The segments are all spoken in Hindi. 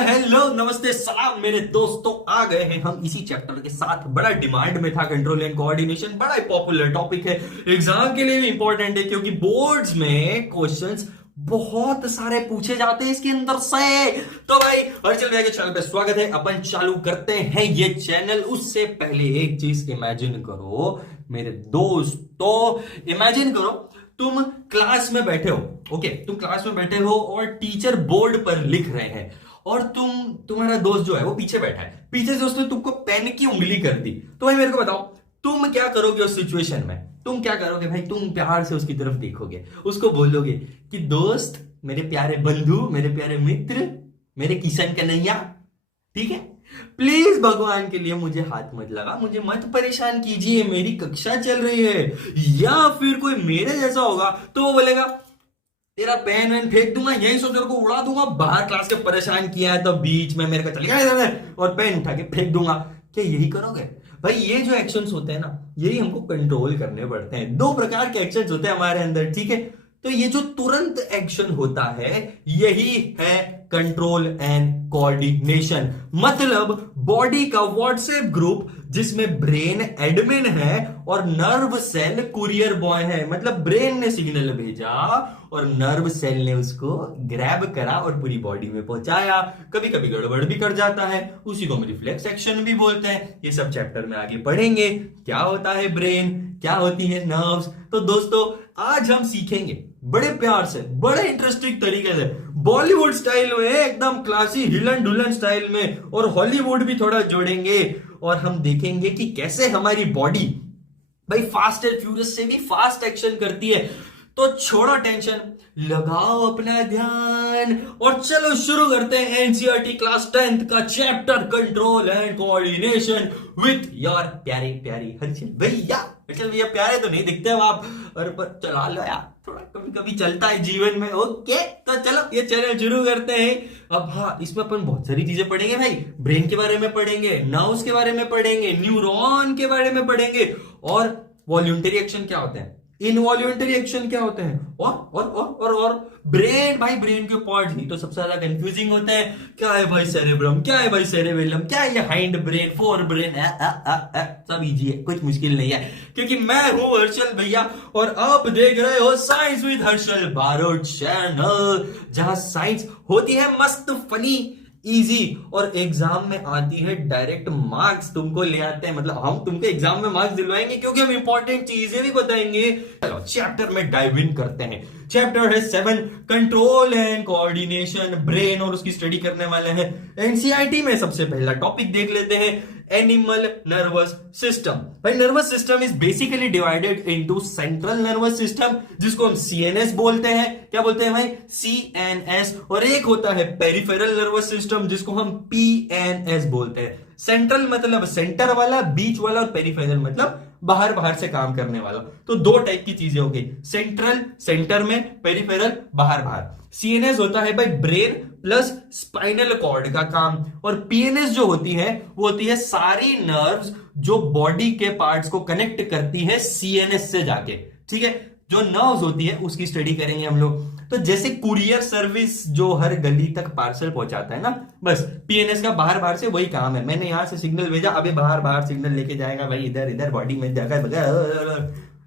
हेलो नमस्ते सलाम मेरे दोस्तों, आ गए हैं हम इसी चैप्टर के साथ। बड़ा डिमांड में था कंट्रोल एंड कोऑर्डिनेशन, बड़ा ही पॉपुलर टॉपिक है, एग्जाम के लिए भी इंपॉर्टेंट है क्योंकि बोर्ड्स में क्वेश्चंस बहुत सारे पूछे जाते हैं इसके अंदर से। तो भाई हर्षल भैया के चैनल पे स्वागत है। अपन चालू करते हैं ये चैनल। उससे पहले एक चीज इमेजिन करो मेरे दोस्तों, इमेजिन करो तुम क्लास में बैठे हो। ओके, तुम क्लास में बैठे हो और टीचर बोर्ड पर लिख रहे हैं और तुम्हारा दोस्त जो है वो पीछे बैठा है। पीछे से उसने तुमको पेन की उंगली कर दी। तो भाई मेरे को बताओ तुम क्या करोगे उस सिचुएशन में? तुम क्या करोगे भाई? तुम प्यार से उसकी तरफ देखोगे, उसको बोलोगे कि दोस्त, मेरे प्यारे बंधु, मेरे प्यारे मित्र, मेरे किशन कन्हैया, ठीक है, प्लीज भगवान के लिए मुझे हाथ मत लगा, मुझे मत परेशान कीजिए, मेरी कक्षा चल रही है। या फिर कोई मेरे जैसा होगा तो वो बोलेगा तेरा पेन वैन फेंक दूंगा, यही सोच तेरे को उड़ा दूंगा, बाहर क्लास के परेशान किया है तो बीच में मेरे को चलेगा इधर और पेन उठा के फेंक दूंगा। क्या यही करोगे? भाई ये जो एक्शंस होते हैं ना, यही हमको कंट्रोल करने पड़ते हैं। दो प्रकार के एक्शंस होते हैं हमारे अंदर, ठीक है। तो ये जो तुरंत एक्शन होता है यही है कंट्रोल एंड कोऑर्डिनेशन। मतलब बॉडी का व्हाट्सएप ग्रुप जिसमें ब्रेन एडमिन है और नर्व सेल कुरियर बॉय है। मतलब ब्रेन ने सिग्नल भेजा और नर्व सेल ने उसको ग्रैब करा और पूरी बॉडी में पहुंचाया। कभी कभी गड़बड़ भी कर जाता है, उसी को हम रिफ्लेक्स एक्शन भी बोलते हैं। ये सब चैप्टर में आगे पढ़ेंगे, क्या होता है ब्रेन, क्या होती है नर्व्स। तो दोस्तों आज हम सीखेंगे बड़े प्यार से, बड़े इंटरेस्टिंग तरीके से, बॉलीवुड स्टाइल में, एकदम क्लासी हिलन डुलन स्टाइल में, और हॉलीवुड भी थोड़ा जोड़ेंगे। और हम देखेंगे कि कैसे हमारी बॉडी भाई फास्ट एंड फ्यूरियस से भी फास्ट एक्शन करती है। तो छोड़ो टेंशन, लगाओ अपना ध्यान और चलो शुरू करते हैं एनसीईआरटी क्लास 10th का chapter control and coordination with your प्यारे प्यारे हर्षल भैया। हर्षल भैया प्यारे तो नहीं दिखते हो आप, पर चला लो यार, थोड़ा कभी कभी चलता है जीवन में। ओके तो चलो ये चैनल शुरू करते हैं। अब हाँ, इसमें अपन बहुत सारी चीजें पढ़ेंगे भाई। ब्रेन के बारे में पढ़ेंगे, नर्व्स के बारे में पढ़ेंगे, न्यूरॉन के बारे में पढ़ेंगे, और वॉल्यूंटरी एक्शन क्या होते हैं, इनवॉल्यूंटरी एक्शन क्या होते हैं, और ब्रेन। भाई ब्रेन के पार्ट ही तो सबसे ज्यादा कंफ्यूजिंग होते हैं। क्या है भाई सेरेब्रम, क्या है भाई सेरेबेलम, क्या है ये हाइंड ब्रेन, फोर ब्रेन, सब इजी है, कुछ मुश्किल नहीं है क्योंकि मैं हूं हर्षल भैया और आप देख रहे हो science with Harshal Barot channel, जहां साइंस होती है मस्त, फनी, इजी, और एग्जाम में आती है डायरेक्ट मार्क्स तुमको ले आते हैं। मतलब हम तुमको एग्जाम में मार्क्स दिलवाएंगे क्योंकि हम इंपॉर्टेंट चीजें भी बताएंगे। चलो चैप्टर में डाइव इन करते हैं। चैप्टर है 7 कंट्रोल एंड कोऑर्डिनेशन ब्रेन, और उसकी स्टडी करने वाले हैं एनसीईआरटी में। सबसे पहला टॉपिक देख लेते हैं, एनिमल नर्वस सिस्टम। भाई nervous system is basically divided into central nervous system, जिसको हम सीएनएस बोलते हैं। क्या बोलते हैं भाई? सीएनएस। और एक होता है पेरिफेरल नर्वस सिस्टम, जिसको हम पीएनएस बोलते हैं। सेंट्रल मतलब सेंटर वाला, बीच वाला, और पेरिफेरल मतलब बाहर बाहर से काम करने वाला। तो दो टाइप की चीजें हो गई, सेंट्रल सेंटर में, पेरिफेरल बाहर बाहर। सीएनएस होता है भाई ब्रेन प्लस स्पाइनल कॉर्ड का काम, और पीएनएस जो होती है वो होती है सारी नर्व्स जो बॉडी के पार्ट्स को कनेक्ट करती है सीएनएस से जाके, ठीक है। जो नर्व्स होती है उसकी स्टडी करेंगे हम लोग। तो जैसे कुरियर सर्विस जो हर गली तक पार्सल पहुंचाता है ना, बस पीएनएस का बाहर बाहर से वही काम है। मैंने यहां से सिग्नल भेजा, अभी बाहर बाहर सिग्नल लेके जाएगा भाई, इधर इधर बॉडी में जाएगा।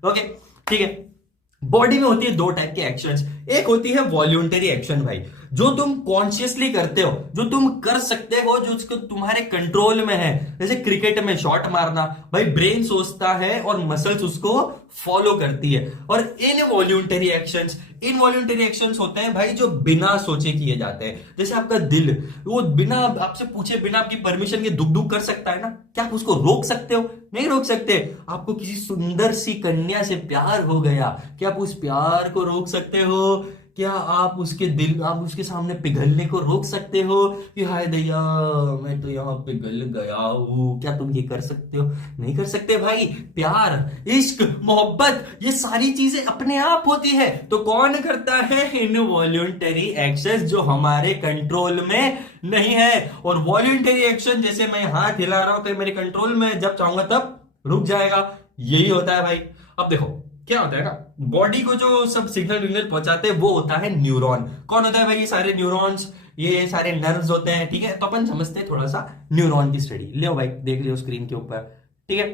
ओके ठीक है। बॉडी में होती है दो टाइप के एक्शंस। एक होती है वॉल्यूंटरी एक्शन भाई, जो तुम कॉन्शियसली करते हो, जो तुम कर सकते हो, जो उसको तुम्हारे कंट्रोल में है। जैसे क्रिकेट में शॉट मारना, भाई ब्रेन सोचता है और मसल्स उसको फॉलो करती है। और इनवॉल्यूंटरी एक्शंस होते हैं भाई जो बिना सोचे किए जाते हैं। जैसे आपका दिल, वो बिना आपसे पूछे, बिना आपकी परमिशन के दुख दुख कर सकता है ना, क्या आप उसको रोक सकते हो? नहीं रोक सकते। आपको किसी सुंदर सी कन्या से प्यार हो गया, क्या आप उस प्यार को रोक सकते हो? क्या आप उसके सामने पिघलने को रोक सकते हो कि हाय दैया मैं तो यहाँ पिघल गया हूं? क्या तुम ये कर सकते हो? नहीं कर सकते भाई। प्यार, इश्क, मोहब्बत, ये सारी चीजें अपने आप होती है। तो कौन करता है? इनवॉल्यूंटरी एक्शन जो हमारे कंट्रोल में नहीं है। और वॉल्यूंटरी एक्शन, जैसे मैं हाथ हिला रहा हूं तो मेरे कंट्रोल में, जब चाहूंगा तब रुक जाएगा। यही होता है भाई। अब देखो क्या होता है ना, बॉडी को जो सब सिग्नल विग्नल पहुंचाते हैं वो होता है न्यूरॉन। कौन होता है भाई ये सारे न्यूरॉन्स? ये सारे नर्व्स होते हैं, ठीक है। तो अपन समझते हैं थोड़ा सा न्यूरॉन की स्टडी। ले भाई देख लियो स्क्रीन के ऊपर, ठीक है।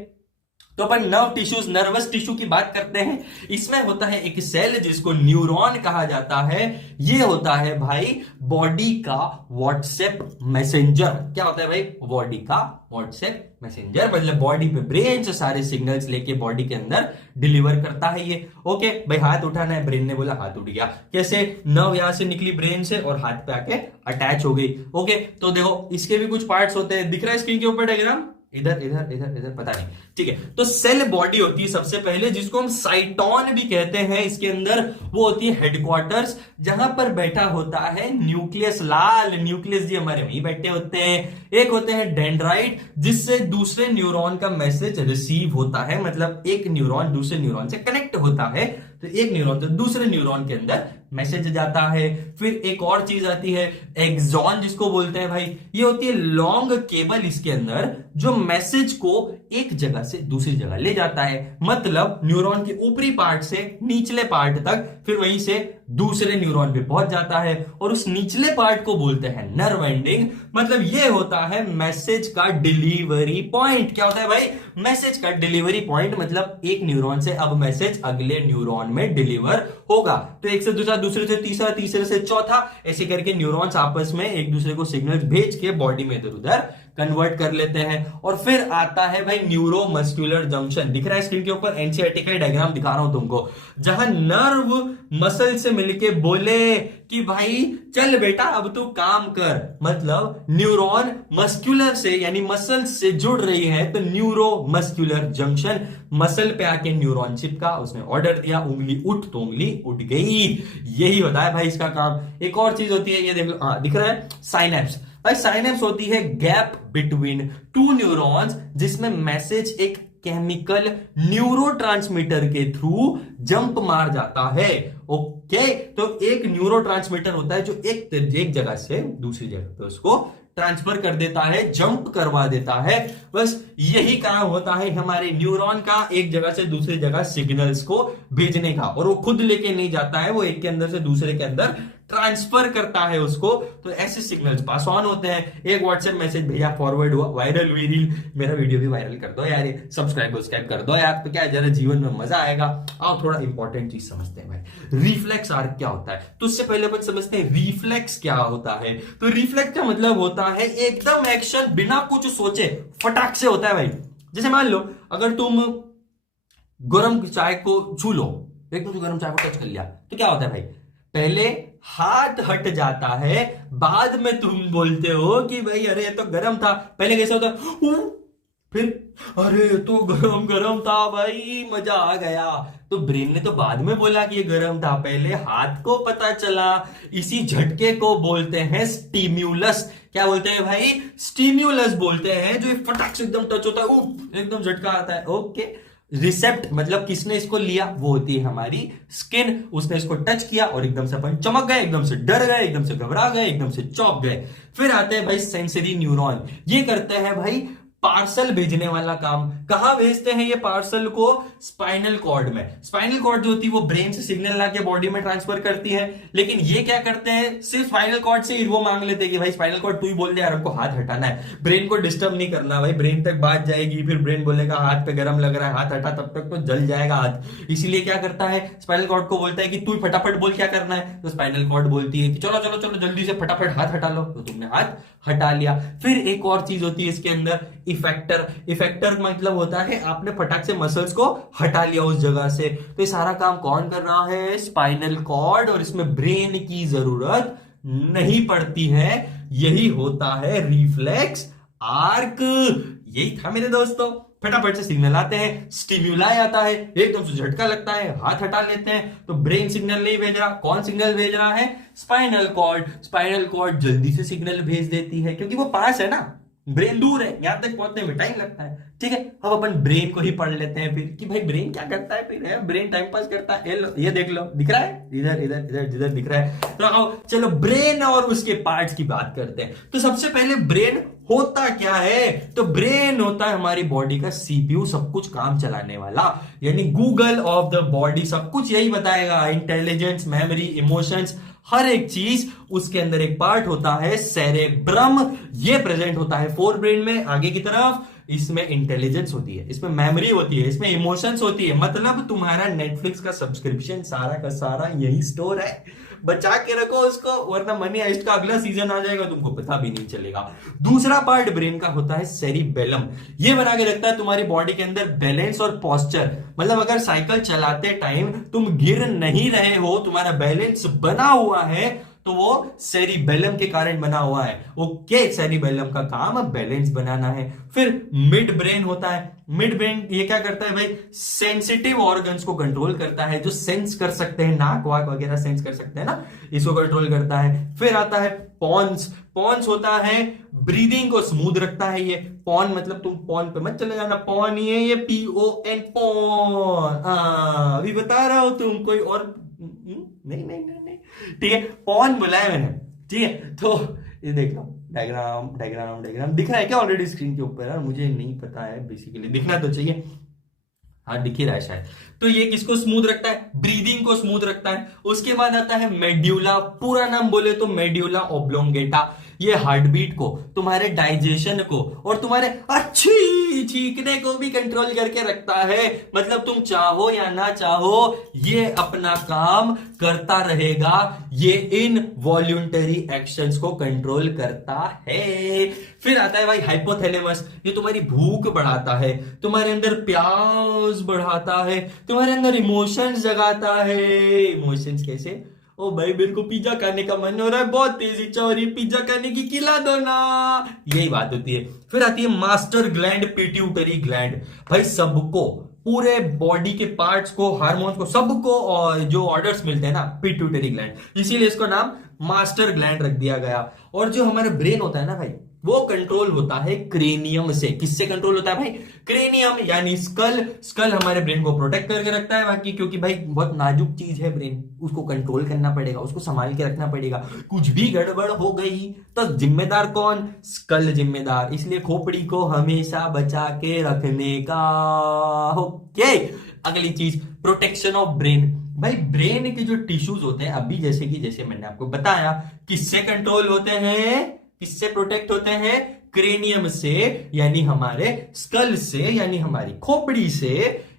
तो अपन नर्व टिश्यूज, नर्वस टिश्यू की बात करते हैं। इसमें होता है एक सेल जिसको न्यूरॉन कहा जाता है। ये होता है भाई बॉडी का व्हाट्सएप मैसेंजर। क्या होता है भाई? बॉडी का व्हाट्सएप मैसेंजर, मतलब बॉडी पे ब्रेन से सारे सिग्नल्स लेके बॉडी के अंदर डिलीवर करता है ये। ओके भाई, हाथ उठाना है, ब्रेन ने बोला हाथ उठ गया। कैसे? नर्व यहां से निकली ब्रेन से और हाथ पे आके अटैच हो गई। ओके, तो देखो इसके भी कुछ पार्ट्स होते हैं, दिख रहा है स्क्रीन के ऊपर डायग्राम, इधर इधर इधर इधर, पता नहीं, ठीक है। तो सेल बॉडी होती है सबसे पहले, जिसको हम साइटोन भी कहते हैं। इसके अंदर वो होती है हेडक्वार्टर्स, जहां पर बैठा होता है न्यूक्लियस। लाल न्यूक्लियस जी हमारे वहीं बैठे होते हैं। एक होते हैं डेंड्राइट, जिससे दूसरे न्यूरॉन का मैसेज रिसीव होता है, मतलब एक न्यूरॉन दूसरे न्यूरॉन से कनेक्ट होता है, तो एक न्यूरॉन से दूसरे न्यूरॉन के अंदर मैसेज जाता है। फिर एक और चीज आती है एक्सॉन, जिसको बोलते हैं भाई, ये होती है लॉन्ग केबल इसके अंदर, जो मैसेज को एक जगह से दूसरी जगह ले जाता है, मतलब न्यूरॉन के ऊपरी पार्ट से निचले पार्ट तक, फिर वहीं से दूसरे न्यूरॉन पे पहुंच जाता है, और उस निचले पार्ट को बोलते हैं नर्व एंडिंग। मतलब ये होता है मैसेज का डिलीवरी पॉइंट। क्या होता है भाई? मैसेज का डिलीवरी पॉइंट, मतलब एक न्यूरॉन से अब मैसेज अगले न्यूरॉन में डिलीवर होगा। तो एक से दूसरा, दूसरे से तीसरा, तीसरे से चौथा, ऐसे करके न्यूरॉन्स आपस में एक दूसरे को सिग्नल भेज के बॉडी में इधर उधर कन्वर्ट कर लेते हैं। और फिर आता है भाई न्यूरो मस्कुलर जंक्शन। दिख रहा है स्क्रीन के ऊपर, एनसीईआरटी का डायग्राम दिखा रहा हूं तुमको, जहां नर्व मसल से मिलके बोले कि भाई चल बेटा अब तू काम कर, मतलब न्यूरॉन मस्कुलर से यानी मसल से जुड़ रही है, तो न्यूरो मस्कुलर जंक्शन, मसल पे आके न्यूरॉन चिपका, उसने ऑर्डर दिया उंगली उठ, तो उंगली उठ गई। यही होता है भाई इसका काम। एक और चीज होती है, ये देख लो, हाँ दिख रहा है, साइनेप्स। भाई साइनेप्स होती है गैप बिटवीन टू न्यूरॉन्स, जिसमें मैसेज एक केमिकल न्यूरोट्रांसमीटर के थ्रू जंप मार जाता है। ओके, तो एक न्यूरोट्रांसमीटर होता है जो एक जगह से दूसरी जगह पे उसको ट्रांसफर कर देता है, जंप करवा देता है। बस यही काम होता है हमारे न्यूरॉन का, एक जगह से दूसरी जगह सिग्नल्स को भेजने का। और वो खुद लेके नहीं जाता है, वो एक के अंदर से दूसरे के अंदर ट्रांसफर करता है उसको। तो ऐसे सिग्नल्स पास ऑन होते हैं। एक व्हाट्सएप मैसेज भेजा, फॉरवर्ड हुआ, वायरल हुई रील, मेरा वीडियो भी वायरल कर दो यार, सब्सक्राइब कर दो यार, तो क्या जरा जीवन में मजा आएगा। आओ थोड़ा इंपॉर्टेंट चीज समझते हैं भाई, रिफ्लेक्स आर्क क्या होता है। तो उससे पहले अपन समझते हैं रिफ्लेक्स क्या होता है। तो रिफ्लेक्स का मतलब होता है एकदम एक्शन बिना कुछ सोचे फटाक से होता है भाई। जैसे मान लो अगर तुम गर्म चाय को छू लो, एकदम गर्म चाय को टच कर लिया, तो क्या होता है भाई? पहले हाथ हट जाता है, बाद में तुम बोलते हो कि भाई अरे ये तो गर्म था। पहले कैसे होता है? फिर अरे तो गरम गरम था भाई, मजा आ गया। तो ब्रेन ने तो बाद में बोला कि ये गरम था, पहले हाथ को पता चला। इसी झटके को बोलते हैं स्टिम्युलस। क्या बोलते हैं भाई? स्टिम्युलस बोलते हैं, जो फटाक से एकदम टच होता है, एकदम झटका आता है। ओके, रिसेप्ट मतलब किसने इसको लिया, वो होती है हमारी स्किन। उसने इसको टच किया और एकदम से अपन चमक गए, एकदम से डर गए, एकदम से घबरा गए, एकदम से चौंक गए। फिर आते हैं भाई सेंसरी न्यूरॉन। ये करते हैं भाई पार्सल भेजने वाला काम। कहां भेजते हैं ये पार्सल को? स्पाइनल कॉर्ड में। स्पाइनल कॉर्ड जो होती है वो ब्रेन से सिग्नल लाके बॉडी में ट्रांसफर करती है, लेकिन ये क्या करते हैं, सिर्फ स्पाइनल कॉर्ड से ही वो मांग लेते हैं कि भाई स्पाइनल कॉर्ड तू ही बोल दे यार, हमको हाथ हटाना है। ब्रेन को डिस्टर्ब नहीं करना भाई, ब्रेन तक बात जाएगी, फिर ब्रेन बोलेगा हाथ पे गर्म लग रहा है, हाथ हटा, तब तक तो जल जाएगा हाथ। इसीलिए क्या करता है, स्पाइनल कॉर्ड को बोलता है कि तू फटाफट बोल क्या करना है। तो स्पाइनल कॉर्ड बोलती है कि चलो चलो चलो जल्दी से फटाफट हाथ हटा लो, तो तुमने हाथ हटा लिया। फिर एक और चीज होती है इसके अंदर, इफेक्टर। इफेक्टर मतलब होता है आपने फटाक से मसल्स को हटा लिया उस जगह से। तो ये सारा काम कौन कर रहा है? Spinal cord. और इसमें ब्रेन की जरूरत नहीं पड़ती है। यही होता है रिफ्लेक्स आर्क। यही था मेरे दोस्तों, फटाफट से सिग्नल आते हैं, स्टिम्युलाई आता है, एकदम से झटका लगता है, हाथ हटा लेते हैं। तो ब्रेन सिग्नल नहीं भेज रहा, कौन सिग्नल भेज रहा है? Spinal cord. स्पाइनल कॉर्ड जल्दी से सिग्नल भेज देती है, क्योंकि वो पास है ना, ब्रेन दूर है, यहां तक पहुंचने में टाइम लगता है। ठीक है, अब अपन ब्रेन को ही पढ़ लेते हैं फिर कि भाई ब्रेन क्या करता है। फिर है ब्रेन टाइम पास करता है। ये देख लो, दिख रहा है इधर इधर इधर जिधर दिख रहा है। तो आओ चलो ब्रेन और उसके पार्ट्स की बात करते हैं। तो सबसे पहले ब्रेन होता क्या है? तो ब्रेन होता है हमारी बॉडी का सीपीयू, सब कुछ काम चलाने वाला, यानी गूगल ऑफ द बॉडी। सब कुछ यही बताएगा, इंटेलिजेंस, मेमोरी, इमोशंस, हर एक चीज उसके अंदर एक पार्ट होता है सेरेब्रम, ये प्रेजेंट होता है फोर ब्रेन में आगे की तरफ। इसमें इंटेलिजेंस होती है, इसमें मेमोरी होती है, इसमें इमोशंस होती है। मतलब तुम्हारा नेटफ्लिक्स का सब्सक्रिप्शन सारा का सारा यही स्टोर है, बचा के रखो उसको, वरना मनी हाइस्ट का अगला सीजन आ जाएगा तुमको पता भी नहीं चलेगा। दूसरा पार्ट ब्रेन का होता है सेरिबेलम, ये बना के रखता है तुम्हारी बॉडी के अंदर बैलेंस और पोस्चर। मतलब अगर साइकिल चलाते टाइम तुम गिर नहीं रहे हो, तुम्हारा बैलेंस बना हुआ है, तो वो सेरिबेलम के कारण बना हुआ है। ओके, सेरिबेलम का काम बैलेंस बनाना है। फिर मिड ब्रेन होता है। मिड ब्रेन ये क्या करता है भाई, सेंसिटिव ऑर्गन्स को कंट्रोल करता है, जो सेंस कर सकते हैं, नाक वाक वगैरह सेंस कर सकते हैं ना, इसको कंट्रोल करता है। फिर आता है पॉन्स। पॉन्स होता है ब्रीदिंग को स्मूथ रखता है। ये पॉन मतलब तुम पॉन पे मत चले जाना, पॉन ये PON पॉन, अभी बता रहा हूं तुम कोई और नहीं नहीं नहीं नहीं, ठीक है, पॉन बोला है मैंने, ठीक है। तो ये देख लो डायग्राम डायग्राम डायग्राम दिख रहा है क्या ऑलरेडी स्क्रीन के ऊपर? यार मुझे नहीं पता है, बेसिकली दिखना तो चाहिए, हाँ दिख ही रहा है शायद। तो ये किसको स्मूथ रखता है? ब्रीदिंग को स्मूथ रखता है। उसके बाद आता है मेड्यूला, पूरा नाम बोले तो मेड्यूला ऑब्लोंगेटा। ये हार्ट बीट को, तुम्हारे डाइजेशन को और तुम्हारे अच्छी चीखने को भी कंट्रोल करके रखता है। मतलब तुम चाहो या ना चाहो ये अपना काम करता रहेगा, ये इन वॉल्यूंटरी एक्शंस को कंट्रोल करता है। फिर आता है भाई हाइपोथैलेमस, ये तुम्हारी भूख बढ़ाता है, तुम्हारे अंदर प्यास बढ़ाता है, तुम्हारे अंदर इमोशंस जगाता है। इमोशंस कैसे? ओ भाई मेरे को पिज्जा खाने का मन हो रहा है, बहुत तेज इच्छा हो रही है, पिज्जा खाने की खिला दो ना, यही बात होती है। फिर आती है मास्टर ग्लैंड, पिट्यूटरी ग्लैंड। भाई सबको, पूरे बॉडी के पार्ट्स को, हार्मोन्स को, सबको और जो ऑर्डर्स मिलते हैं ना, पिट्यूटरी ग्लैंड, इसीलिए इसको नाम मास्टर ग्लैंड रख दिया गया। और जो हमारा ब्रेन होता है ना भाई, वो कंट्रोल होता है क्रेनियम से। किससे कंट्रोल होता है भाई? क्रेनियम यानी स्कल। स्कल हमारे ब्रेन को प्रोटेक्ट करके रखता है बाकी, क्योंकि भाई बहुत नाजुक चीज है ब्रेन, उसको कंट्रोल करना पड़ेगा, उसको संभाल के रखना पड़ेगा। कुछ भी गड़बड़ हो गई तो जिम्मेदार कौन? स्कल जिम्मेदार। इसलिए खोपड़ी को हमेशा बचा के रखने का। ओके, अगली चीज प्रोटेक्शन ऑफ ब्रेन। भाई ब्रेन के जो टिश्यूज होते हैं अभी, जैसे मैंने आपको बताया, किससे कंट्रोल होते हैं, किससे प्रोटेक्ट होते हैं? क्रेनियम से, यानी हमारे स्कल से, यानी हमारी खोपड़ी से।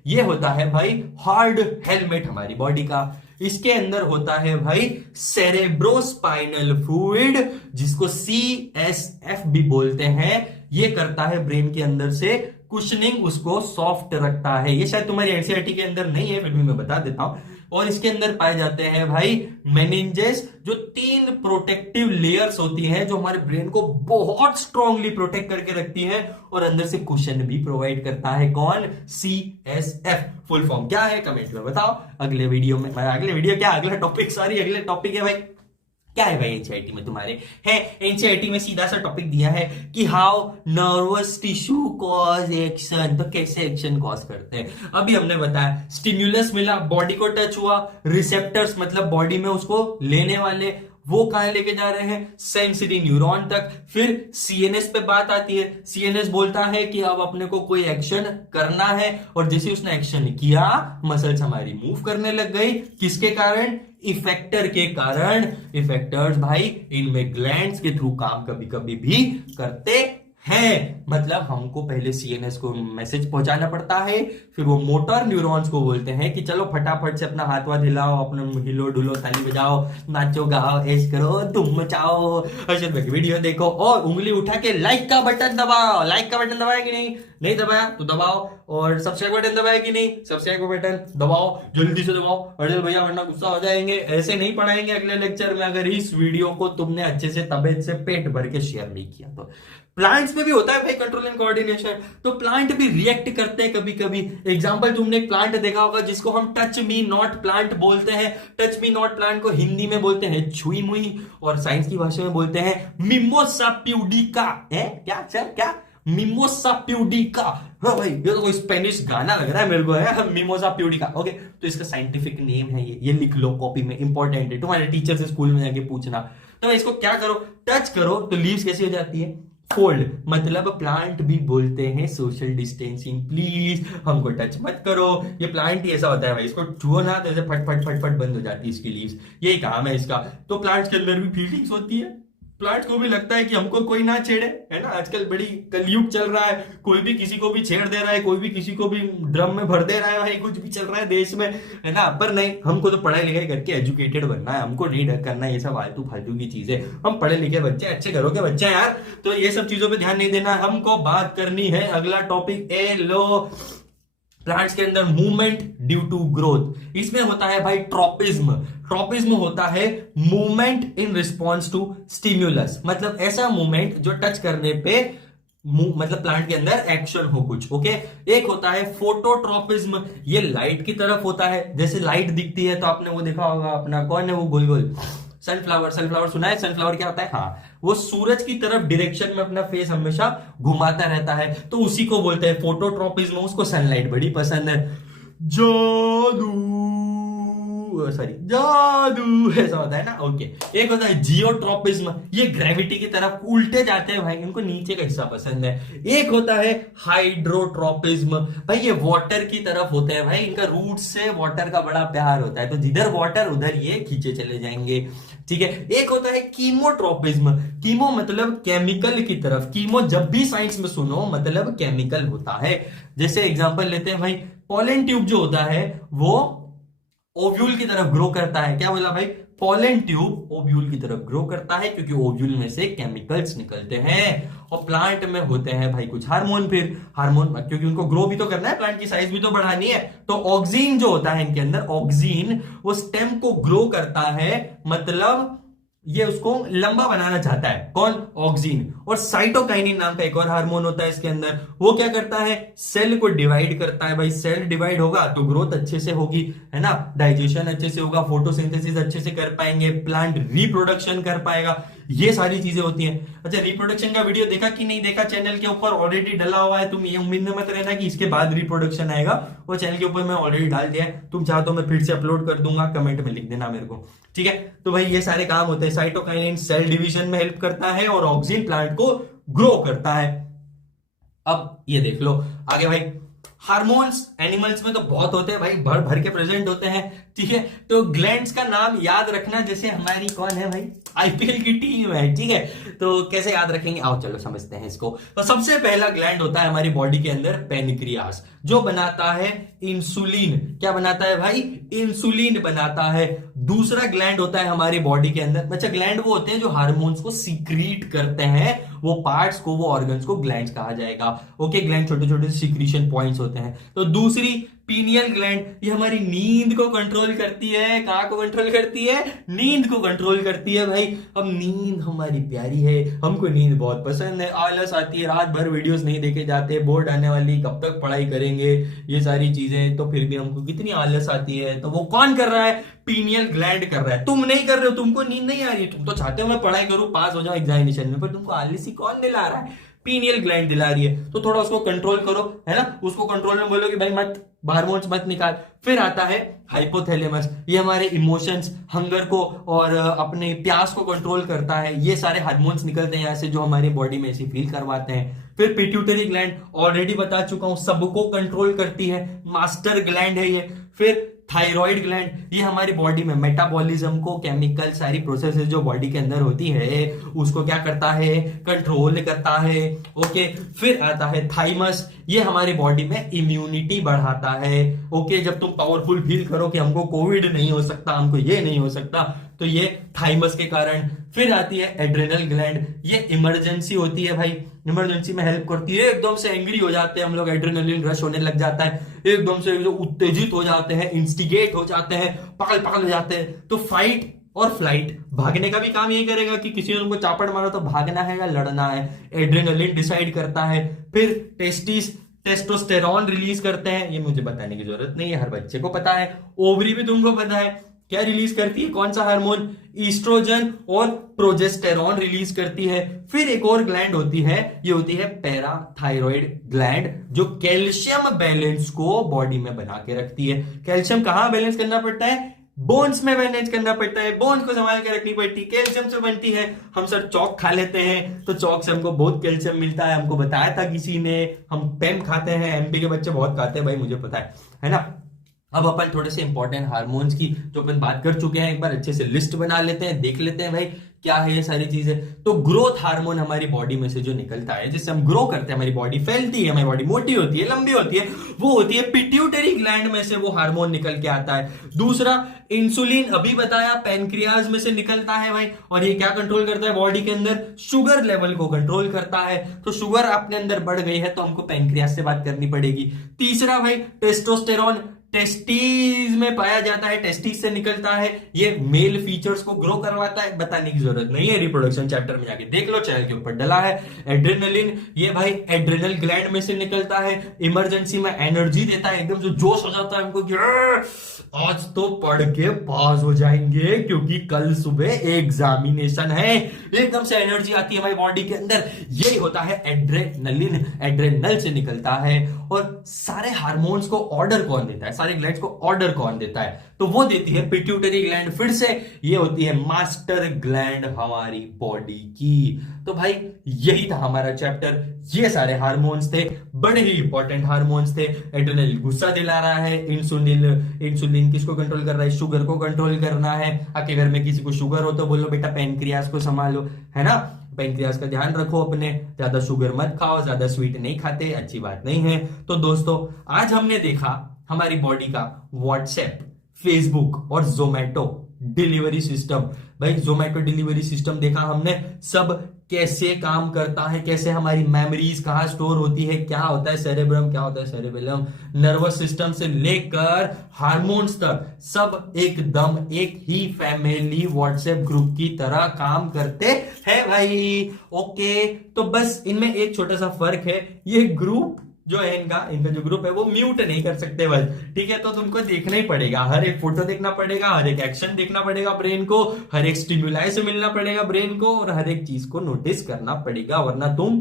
ये होता है भाई हार्ड हेलमेट हमारी बॉडी का। इसके अंदर होता है भाई सेरेब्रोस्पाइनल फ्लूइड, जिसको CSF भी बोलते हैं। ये करता है ब्रेन के अंदर से कुशनिंग, उसको सॉफ्ट रखता है। ये शायद तुम्हारी एनसीईआरटी के अंदर नहीं है, फिर भी मैं बता देता हूं। और इसके अंदर पाए जाते हैं भाई मेनिंजेस, जो 3 प्रोटेक्टिव लेयर्स होती हैं, जो हमारे ब्रेन को बहुत स्ट्रांगली प्रोटेक्ट करके रखती हैं, और अंदर से कुशन भी प्रोवाइड करता है। कौन? CSF। फुल फॉर्म क्या है कमेंट में बताओ। अगले वीडियो क्या, अगला टॉपिक, सॉरी अगले टॉपिक है भाई, क्या है भाई एनसीईआरटी में तुम्हारे है? एनसीईआरटी में सीधा सा टॉपिक दिया है कि how nervous tissue cause action. तो कैसे एक्शन कॉज करते हैं? अभी हमने बताया, स्टिम्युलस मिला, बॉडी को टच हुआ, रिसेप्टर्स मतलब बॉडी में उसको लेने वाले, वो कहां लेके जा रहे हैं? सेंसरी न्यूरॉन तक। फिर सीएनएस पे बात आती है, सीएनएस बोलता है कि अब अपने को कोई एक्शन करना है, और जैसे उसने एक्शन किया, मसल्स हमारी मूव करने लग गई। किसके कारण? इफेक्टर के कारण। इफेक्टर्स भाई इनमें ग्लैंड्स के थ्रू काम कभी कभी भी करते हैं। मतलब हमको पहले सीएनएस को मैसेज पहुंचाना पड़ता है, फिर वो मोटर न्यूरॉन्स को बोलते हैं कि चलो फटाफट से अपना हाथ वाथ हिलाओ, अपना हिलो डुलो, ताली बजाओ, नाचो गाओ, ऐश करो, तुम मचाओ, अर्शद भाई की वीडियो देखो, और उंगली उठा के लाइक का बटन दबाओ। लाइक का बटन दबाया कि नहीं दबाया तो दबाओ। और सब्सक्राइब बटन दबाया कि नहीं? सब्सक्राइब बटन दबाओ, जल्दी से दबाओ अर्शद भैया, वरना गुस्सा हो जाएंगे। ऐसे नहीं पढ़ाएंगे अगले लेक्चर में अगर इस वीडियो को तुमने अच्छे से तबीयत से पेट भर के शेयर नहीं किया तो। प्लांट्स में भी होता है भाई कंट्रोल एंड कोऑर्डिनेशन, तो प्लांट भी रिएक्ट करते हैं कभी कभी। एग्जांपल, तुमने एक प्लांट देखा होगा जिसको हम टच मी नॉट प्लांट बोलते हैं। टच मी नॉट प्लांट को हिंदी में बोलते हैं छुई मुई, और साइंस की भाषा में बोलते हैं मिमोसा प्यूडिका। है क्या सर? क्या? Mimosa pudica. हाँ भाई, ये तो कोई स्पेनिश गाना लग रहा है मेरे को, है मिमोसा प्यूडिका। ओके, तो इसका साइंटिफिक नेम है ये लिख लो कॉपी में, इंपॉर्टेंट है, तुम्हारे टीचर से स्कूल में जाके पूछना। तो इसको क्या करो? टच करो तो लीव्स कैसी हो जाती है? फोल्ड, मतलब प्लांट भी बोलते हैं सोशल डिस्टेंसिंग, प्लीज हमको टच मत करो। ये प्लांट ही ऐसा होता है भाई, इसको छुओ ना तो ऐसे फट फट फट फट बंद हो जाती है इसकी लीव्स, यही काम है इसका। तो प्लांट्स के अंदर भी फीलिंग्स होती है, प्लांट्स को भी लगता है कि हमको कोई ना छेड़े, है ना। आजकल बड़ी कलयुग चल रहा है, कोई भी किसी को भी छेड़ दे रहा है, कोई भी किसी को भी ड्रम में भर दे रहा है भाई, कुछ भी चल रहा है देश में, है ना। पर नहीं, हमको तो पढ़ाई लिखाई करके एजुकेटेड बनना है, हमको नहीं करना ये सब फालतू फालतू की चीजें। हम पढ़े लिखे बच्चे, अच्छे घरों के बच्चे हैं यार, तो ये सब चीजों पे ध्यान नहीं देना। हमको बात करनी है अगला टॉपिक, ए लो, प्लांट्स के अंदर मूवमेंट ड्यू टू ग्रोथ। इसमें होता है भाई ट्रॉपिज्म। ट्रॉपिज्म होता है movement in response to stimulus, मतलब ऐसा मूवमेंट जो टच करने पे मतलब प्लांट के अंदर एक्शन हो कुछ, ओके। एक होता है फोटोट्रॉपिज्म, ये लाइट की तरफ होता है, जैसे लाइट दिखती है तो आपने वो देखा होगा, अपना कौन है वो गोल गोल, सनफ्लावर। सनफ्लावर सुना है? सनफ्लावर क्या होता है? हाँ, वो सूरज की तरफ डायरेक्शन में अपना फेस हमेशा घुमाता रहता है, तो उसी को बोलते हैं फोटोट्रॉपिज्म। उसको सनलाइट बड़ी पसंद है। जादू, सॉरी जादू, ऐसा होता है ना, ओके। एक होता है जियोट्रॉपिज्म, ये ग्रेविटी की तरफ उल्टे जाते हैं भाई, इनको नीचे का हिस्सा पसंद है। एक होता है हाइड्रोट्रॉपिज्म, भाई ये वाटर की तरफ होते हैं भाई, इनका रूट से वाटर का बड़ा प्यार होता है, तो जिधर वाटर उधर ये खींचे चले जाएंगे, ठीक है। एक होता है कीमोट्रॉपिज्म, कीमो मतलब केमिकल की तरफ, कीमो जब भी साइंस में सुनो मतलब केमिकल होता है। जैसे एग्जांपल लेते हैं भाई, पॉलन ट्यूब जो होता है वो ओव्यूल की तरफ ग्रो करता है। क्या बोला भाई? पॉलन ट्यूब ओव्यूल की तरफ ग्रो करता है, क्योंकि ओव्यूल में से केमिकल्स निकलते हैं। और प्लांट में होते हैं भाई कुछ हार्मोन, फिर हार्मोन क्योंकि उनको ग्रो भी तो करना है, प्लांट की साइज भी तो बढ़ानी है, तो ऑक्सीन जो होता है इनके अंदर, ऑक्सीन वो स्टेम को ग्रो करता है, मतलब ये उसको लंबा बनाना चाहता है, कौन? ऑक्सीन। और साइटोकाइनिन नाम का एक और हार्मोन होता है इसके अंदर, वो क्या करता है? सेल को डिवाइड करता है भाई, सेल डिवाइड होगा तो ग्रोथ अच्छे से होगी, है ना, डाइजेशन अच्छे से होगा, फोटोसिंथेसिस अच्छे से कर पाएंगे, प्लांट रिप्रोडक्शन कर पाएगा, ये सारी चीजें होती हैं। अच्छा, रिप्रोडक्शन का वीडियो देखा कि नहीं देखा? चैनल के ऊपर ऑलरेडी डला हुआ है, तुम ये उम्मीद में मत रहना कि इसके बाद रिप्रोडक्शन आएगा, वो चैनल के ऊपर मैं ऑलरेडी डाल दिया है, तुम चाहो तो मैं फिर से अपलोड कर दूंगा, कमेंट में लिख देना मेरे को, ठीक है। तो भाई ये सारे काम होते हैं, साइटोकाइनिन सेल डिवीजन में हेल्प करता है और ऑक्सीन प्लांट को ग्रो करता है। अब ये देख लो आगे भाई, हार्मोन्स एनिमल्स में तो बहुत होते हैं भाई, भर भर के प्रेजेंट होते हैं, ठीक है। तो ग्लैंड्स का नाम याद रखना, जैसे हमारी कौन है भाई, आईपीएल की टीम है, ठीक है। तो कैसे याद रखेंगे, आओ चलो समझते हैं इसको। तो सबसे पहला ग्लैंड होता है हमारी बॉडी के अंदर पेनक्रियास, जो बनाता है इंसुलिन। क्या बनाता है भाई? इंसुलिन बनाता है। दूसरा ग्लैंड होता है हमारी बॉडी के अंदर, अच्छा ग्लैंड वो होते हैं जो हार्मोन्स को सीक्रीट करते हैं, वो पार्ट्स को, वो ऑर्गन्स को ग्लैंड्स कहा जाएगा, ओके। ग्लैंड छोटे छोटे सीक्रीशन पॉइंट्स होते हैं। तो दूसरी पीनियल ग्लैंड, ये हमारी नींद को कंट्रोल करती है। कहां को कंट्रोल करती है? नींद को कंट्रोल करती है भाई। अब नींद हमारी प्यारी है, हमको नींद बहुत पसंद है, आलस आती है, रात भर वीडियोस नहीं देखे जाते, बोर्ड आने वाली, कब तक पढ़ाई करेंगे, ये सारी चीजें, तो फिर भी हमको कितनी आलस आती है। तो वो कौन कर रहा है? पीनियल ग्लैंड कर रहा है। तुम नहीं कर रहे हो, तुमको नींद नहीं आ रही, तुम तो चाहते हो मैं पढ़ाई करूं, पास हो जाऊं एग्जामिनेशन में, पर तुमको आलसी कौन दिला रहा है? पीनियल ग्लैंड दिला रही है। तो थोड़ा उसको कंट्रोल करो, है ना, उसको कंट्रोल में बोलो कि भाई मत, हार्मोन्स मत निकाल। फिर आता है हाइपोथैलेमस, ये हमारे इमोशंस, हंगर को और अपने प्यास को कंट्रोल करता है। ये सारे हार्मोन्स निकलते हैं यहाँ से जो हमारी बॉडी में ऐसे फील करवाते हैं। फिर पिट्यूटरी ग्लैंड, ऑलरेडी बता चुका हूं, सबको कंट्रोल करती है, मास्टर ग्लैंड है ये। फिर थायराइड ग्लैंड, ये हमारी बॉडी में मेटाबॉलिज्म को, केमिकल सारी प्रोसेसेस जो बॉडी के अंदर होती है उसको क्या करता है? कंट्रोल करता है, ओके। फिर आता है थाइमस, ये हमारी बॉडी में इम्यूनिटी बढ़ाता है, ओके। जब तुम पावरफुल फील करो कि हमको कोविड नहीं हो सकता, हमको ये नहीं हो सकता, तो ये थाइमस के कारण। फिर आती है एड्रेनल ग्लैंड, ये इमरजेंसी होती है भाई, इमरजेंसी में हेल्प करती है। एकदम से एंग्री हो जाते हैं हम लोग, एड्रेनलिन रश होने लग जाता है, एकदम से उत्तेजित हो जाते हैं, इंस्टिगेट हो जाते हैं, पागल पागल हो जाते हैं, तो फाइट और फ्लाइट, भागने का भी काम यही करेगा कि किसी ने तुमको चापड़ मारा तो भागना है या लड़ना है, एड्रेनलिन डिसाइड करता है। फिर टेस्टिस टेस्टोस्टेरॉन रिलीज करते हैं, ये मुझे बताने की जरूरत नहीं है, हर बच्चे को पता है। ओवरी भी तुमको पता है क्या रिलीज करती है, कौन सा हार्मोन? ईस्ट्रोजन और प्रोजेस्टेरॉन रिलीज करती है। फिर एक और ग्लैंड होती है, ये होती है पैराथायरॉइड ग्लैंड, जो कैल्शियम बैलेंस को बॉडी में बना के रखती है। कैल्शियम कहां बैलेंस करना पड़ता है? बोन्स में मैनेज करना पड़ता है, बोन्स को संभाल के रखनी पड़ती है, कैल्शियम से बनती है। हम सर चौक खा लेते हैं तो चौक से हमको बहुत कैल्शियम मिलता है, हमको बताया था किसी ने। हम पेम खाते हैं, एमपी के बच्चे बहुत खाते हैं भाई, मुझे पता है ना। अब अपन थोड़े से इंपॉर्टेंट हार्मोन्स की जो अपन बात कर चुके हैं, एक बार अच्छे से लिस्ट बना लेते हैं, देख लेते हैं भाई क्या है ये सारी चीजें। तो ग्रोथ हार्मोन हमारी बॉडी में से जो निकलता है, जिससे हम ग्रो करते हैं, हमारी बॉडी फैलती है, हमारी बॉडी मोटी होती है, लंबी होती है, वो होती है पिट्यूटरी ग्लैंड में से वो हार्मोन निकल के आता है। दूसरा इंसुलिन, अभी बताया, पैनक्रियाज में से निकलता है भाई, और ये क्या कंट्रोल करता है बॉडी के अंदर, शुगर लेवल को कंट्रोल करता है। तो शुगर अपने अंदर बढ़ गई है तो हमको पैनक्रियाज से बात करनी पड़ेगी। तीसरा भाई टेस्टोस्टेरॉन, टेस्टीज में पाया जाता है, टेस्टीज से निकलता है, ये मेल फीचर्स को ग्रो करवाता है, बताने की जरूरत नहीं है, रिप्रोडक्शन चैप्टर में जाके देख लो, चैनल के ऊपर डला है। एड्रेनलिन, ये भाई एड्रेनल ग्लैंड में से निकलता है, इमरजेंसी में एनर्जी देता है, एकदम जो जोश हो जाता है हमको कि आज तो पढ़ के पास हो जाएंगे क्योंकि कल सुबह एग्जामिनेशन है, एकदम से एनर्जी आती है हमारी बॉडी के अंदर, यही होता है एड्रेनलिन, एड्रेनल से निकलता है। और सारे हार्मोन्स को ऑर्डर कौन देता है, सारे ग्लैंड्स को ऑर्डर कौन देता है, तो वो देती है पिट्यूटरी ग्लैंड। फिर से ये होती है मास्टर ग्लैंड हमारी बॉडी की। तो भाई यही था हमारा चैप्टर, ये सारे हार्मोन्स थे, बड़े ही इंपॉर्टेंट हार्मोन्स थे। एड्रेनल गुस्सा दिला रहा है, इंसुलिन किसको कंट्रोल कर रहा है, शुगर को कंट्रोल करना है। आपके घर में किसी को शुगर हो तो बोलो बेटा पैनक्रियाज को संभालो, है ना, पैनक्रियाज का ध्यान रखो अपने, ज्यादा शुगर मत खाओ, ज्यादा स्वीट नहीं खाते, अच्छी बात नहीं है। तो दोस्तों आज हमने देखा हमारी बॉडी का व्हाट्सएप, फेसबुक और जोमेटो डिलीवरी सिस्टम। भाई जोमेटो डिलीवरी सिस्टम देखा हमने, सब कैसे काम करता है, कैसे हमारी मेमोरीज कहाँ स्टोर होती है, क्या होता है सेरेब्रम, क्या होता है सेरेबेलम, नर्वस सिस्टम से लेकर हार्मोन्स तक सब एकदम एक ही फैमिली व्हाट्सएप ग्रुप की तरह काम करते हैं भाई। ओके, तो बस इनमें एक छोटा सा फर्क है, ये ग्रुप जो है इनका जो ग्रुप है वो म्यूट नहीं कर सकते बस, ठीक है। तो तुमको देखना ही पड़ेगा, हर एक फोटो देखना पड़ेगा, हर एक एक्शन देखना पड़ेगा ब्रेन को, हर एक स्टिमुलाई से मिलना पड़ेगा ब्रेन को, और हर एक चीज को नोटिस करना पड़ेगा, वरना तुम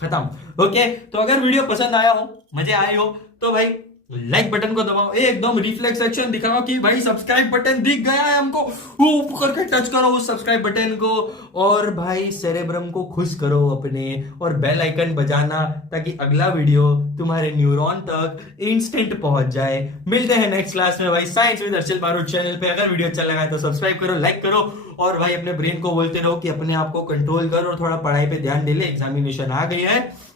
खत्म। ओके, तो अगर वीडियो पसंद आया हो, मजे आए हो, तो भाई लाइक बटन को दबाओ, एकदम रिफ्लेक्स एक्शन दिखाओ कि भाई सब्सक्राइब बटन दिख गया है हमको, ऊपर करके टच करो उस सब्सक्राइब बटन को, और भाई सेरेब्रम को खुश करो अपने, और बेल आइकन बजाना ताकि अगला वीडियो तुम्हारे न्यूरॉन तक इंस्टेंट पहुंच जाए। मिलते हैं नेक्स्ट क्लास में भाई, साइंस विद अर्चिल बारूद चैनल पे। अगर वीडियो अच्छा लगा है तो सब्सक्राइब करो, लाइक करो, और भाई अपने ब्रेन को बोलते रहो कि अपने आप को कंट्रोल करो और थोड़ा पढ़ाई पे ध्यान दे ले, एग्जामिनेशन आ गई है।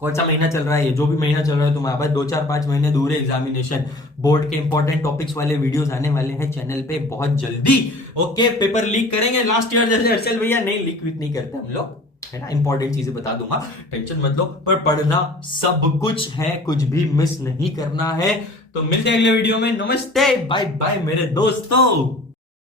कौन सा महीना चल रहा है, ये जो भी महीना चल रहा है तुम्हारा, बस 2-4-5 महीने दूर है एग्जामिनेशन, बोर्ड के इंपॉर्टेंट टॉपिक्स वाले वीडियोस आने वाले हैं चैनल पे बहुत जल्दी। ओके, पेपर लीक करेंगे लास्ट ईयर जैसे, अर्चल भैया नहीं लीक विक नहीं करते हम लोग, है ना, इंपॉर्टेंट चीजें बता दूंगा, टेंशन मत लो, पर पढ़ना सब कुछ है, कुछ भी मिस नहीं करना है। तो मिलते हैं अगले वीडियो में, नमस्ते, बाय बाय मेरे दोस्तों।